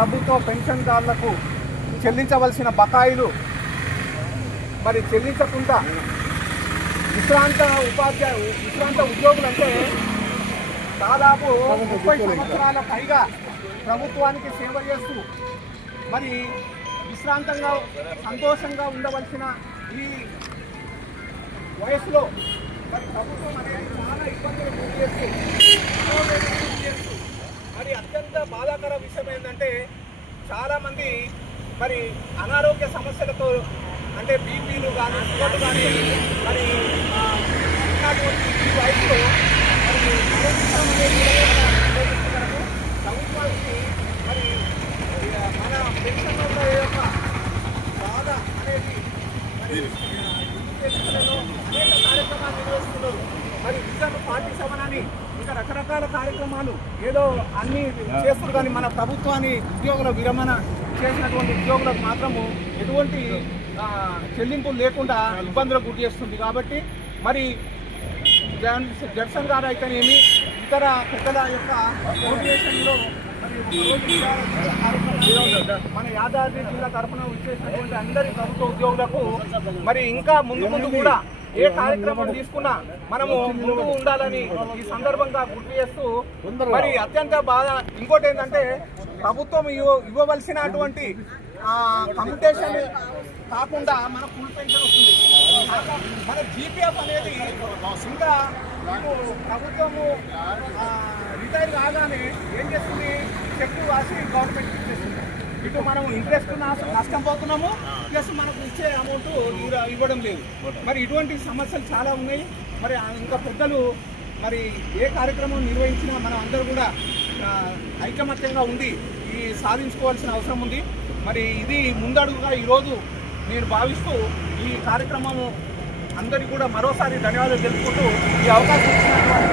ప్రభుత్వ పెన్షన్దారులకు చెల్లించవలసిన బకాయిలు మరి చెల్లించకుండా విశ్రాంత ఉద్యోగులు అంటే దాదాపు 30 సంవత్సరాల పైగా ప్రభుత్వానికి సేవ చేస్తూ మరి విశ్రాంతంగా సంతోషంగా ఉండవలసిన ఈ వయసులో మరి ప్రభుత్వం అనేది చాలా ఇబ్బందులు గురి చేస్తూ మరి అత్యంత బాధాకర విషయం ఏంటంటే చాలామంది మరి అనారోగ్య సమస్యలతో అంటే బీపీలు కానీ షుగర్లు కానీ మరి ఉన్నటువంటి ఈ వయసులో మరి ప్రభుత్వానికి మరి మన పెన్షన్ల యొక్క బాధ అనేది మరి అనేక కార్యక్రమాలు నిర్వహిస్తున్నారు. మరి విజన్ 47 అని ఇంకా రకరకాల కార్యక్రమాలు ఏదో అన్నీ చేస్తారు, కానీ మన ప్రభుత్వాన్ని ఉద్యోగుల విరమణ చేసినటువంటి ఉద్యోగులకు మాత్రము ఎటువంటి చెల్లింపులు లేకుండా ఇబ్బందులకు గురి చేస్తుంది. కాబట్టి మరి జడ్సన్ గారు అయితేనేమి ఇతర పెద్దల యొక్క మోటివేషన్లో మన యాదాద్రి జిల్లా తరఫున వచ్చేసినటువంటి అందరి ప్రభుత్వ ఉద్యోగులకు మరి ఇంకా ముందు కూడా ఏ కార్యక్రమం తీసుకున్నా మనము ముందు ఉండాలని ఈ సందర్భంగా గుర్తు చేస్తూ మరి అత్యంత బాగా ఇంకోటి ఏంటంటే ప్రభుత్వం ఇవ్వవలసినటువంటి కమ్యూటేషన్ కాకుండా మన ఫుల్ పెన్షన్ వస్తుంది. మన జీపీఎఫ్ అనేది ఇంకా ప్రభుత్వము రిటైర్ కాగానే ఏం చేస్తుంది, చెక్ రాసి గవర్నమెంట్ ఇచ్చేస్తుంది. ఇటు మనం ఇంట్రెస్ట్ నష్టం పోతున్నాము, ప్లస్ మనకు ఇచ్చే అమౌంట్ ఇవ్వడం లేదు. మరి ఇటువంటి సమస్యలు చాలా ఉన్నాయి. మరి ఇంకా పెద్దలు మరి ఏ కార్యక్రమం నిర్వహించినా మనం అందరూ కూడా ఐకమత్యంగా ఉండి ఈ సాధించుకోవాల్సిన అవసరం ఉంది. మరి ఇది ముందడుగుగా ఈరోజు నేను భావిస్తూ ఈ కార్యక్రమము అందరికీ కూడా మరోసారి ధన్యవాదాలు తెలుపుకుంటూ ఈ అవకాశం ఇచ్చినటువంటి